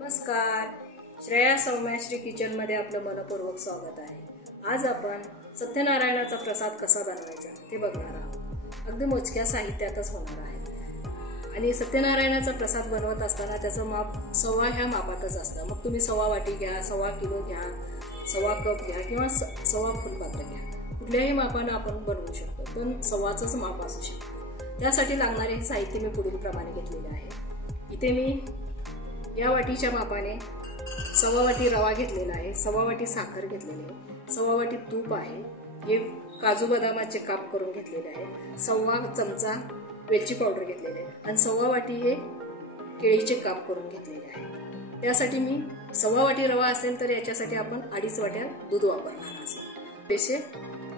नमस्कार, श्रेया सौम्याश्री किचनमध्ये आपलं मनपूर्वक स्वागत आहे। आज आपण सत्यनारायणाचा प्रसाद कसा बनवायचा ते बघणार आहोत। अगदी मोजक्या साहित्यातच होणार आहे आणि सत्यनारायणाचा प्रसाद बनवत असताना त्याचं माप सव्वा ह्या मापातच असतं। मग तुम्ही सव्वा वाटी घ्या, सव्वा किलो घ्या, सव्वा कप घ्या किंवा सव्वा फुलपात्र घ्या, कुठल्याही मापाने आपण बनवू शकतो, पण सव्वाचंच माप असू शकतं। त्यासाठी लागणारे साहित्य मी पुढील प्रमाणे घेतलेले आहे। इथे मी या वाटीच्या मापाने सव्वा वाटी रवा घेतलेला आहे, सव्वा वाटी साखर घेतलेली आहे, सव्वा वाटी तूप आहे, हे काजू बदामाचे काप करून घेतलेले आहे, सव्वा चमचा वेलची पावडर घेतलेली आहे आणि सव्वा वाटी हे केळीचे काप करून घेतलेले आहे। त्यासाठी मी सव्वा वाटी रवा असेल तर याच्यासाठी आपण 2.5 वाट्या दूध वापरणार असेल। तसे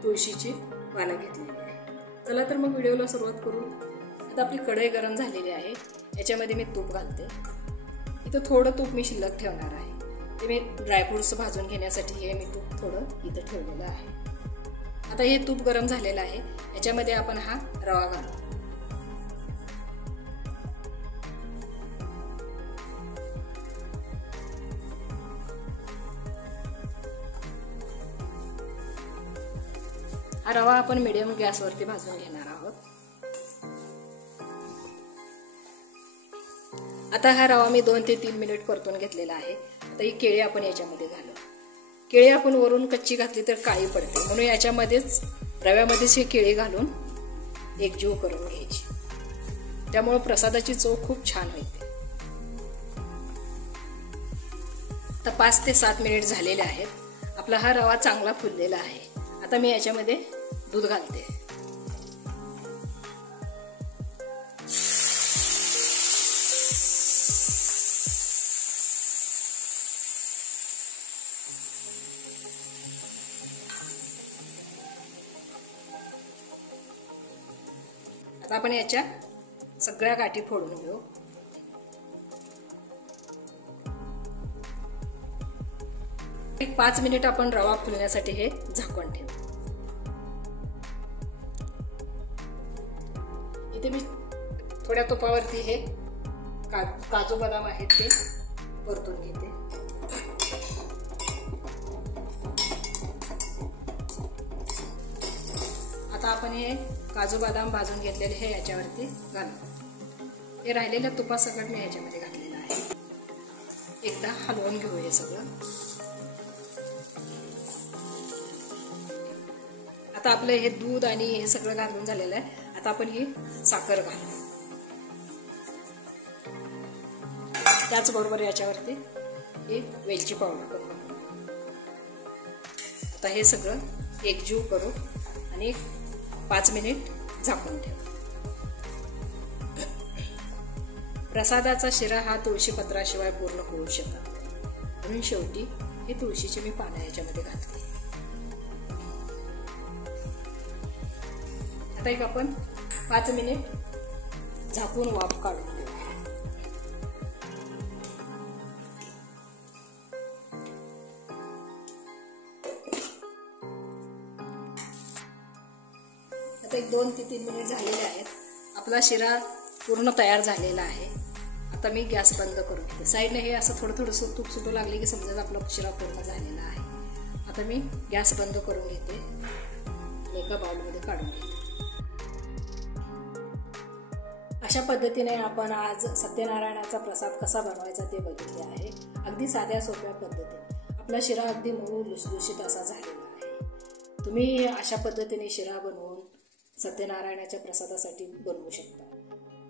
तुळशीची पानं घेतलेली आहे। चला तर मग व्हिडिओला सुरुवात करू। आता आपली कढई गरम झालेली आहे, याच्यामध्ये मी तूप घालते। इथं थोडं तूप मी शिल्लक ठेवणार आहे, ते मी ड्रायफ्रूट्स भाजून घेण्यासाठी हे मी तूप थोडं इथं ठेवलेलं आहे। आता हे तूप गरम झालेलं आहे, याच्यामध्ये आपण हा रवा घालू। हा रवा आपण मीडियम गॅसवरती भाजून घेणार आहोत। आता हा रवा मी 2 ते 3 मिनिट परतून घेतलेला आहे। आता ही केळी आपण याच्यामध्ये घालू। केळी आपण वरून कच्ची घातली तर काळी पडते, म्हणून याच्यामध्येच रव्यामध्येच ही केळी घालून एकजीव करून घ्यायची, त्यामुळे प्रसादाची चव खूप छान होते। आता 5 ते 7 मिनिट झालेले आहेत। आपला हा रवा चांगला फुललेला आहे। आता मी याच्यामध्ये दूध घालते। आता आपण याच्या सगळ्या गाठी फोडून घेऊ। एक 5 मिनिट आपण रवा फुलण्यासाठी हे झाकण ठेवू। इथे मी थोड्या तुपावरती हे काजू बदाम आहेत ते परतून घेते। आता आपण हे काजू बदाम भाजून घेतलेले हे याच्यावरती घालू। हे राहिलेल्या तुपासकट मी याच्यामध्ये घातलेलं आहे। एकदा हलवून घेऊ हे सगळं। आता आपलं हे दूध आणि हे सगळं घालून झालेलं आहे। आता आपण ही साखर घालू। त्याचबरोबर याच्यावरती ही वेलची पावडर घालू। आता हे सगळं एकजीव करू आणि 5 मिनिट झाकून ठेवू। प्रसादाचा शिरा हा तुळशी पत्राशिवाय पूर्ण होऊ शकत नाही, म्हणून शेवटी हे तुळशीची मी पानं याच्यामध्ये घालते। आता एक आपण 5 मिनिट झाकून वाफ काढून घेऊ। आता एक 2 ते 3 मिनिट झालेले आहेत। आपला शिरा पूर्ण तयार झालेला आहे। आता मी गॅस बंद करून घेते। साईडने हे असं थोडं थोडंसं तूप सुटू लागले की समजा आपला शिरा पूर्ण झालेला आहे। आता मी गॅस बंद करून घेते, एका बाउलमध्ये काढून घेते। अशा पद्धतीने आपण आज सत्यनारायणाचा प्रसाद कसा बनवायचा ते बघितले आहे। अगदी साध्या सोप्या पद्धतीने आपला शिरा अगदी मऊ लुसलुशीत असा झालेला आहे। तुम्ही अशा पद्धतीने शिरा बनवून सत्यनारायणाच्या प्रसादासाठी बनवू शकता।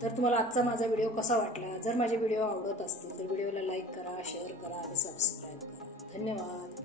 तर तुम्हाला आजचा माझा व्हिडिओ कसा वाटला? जर माझे व्हिडिओ आवडत असतील तर व्हिडिओला लाईक करा, शेअर करा आणि सबस्क्राईब करा। धन्यवाद।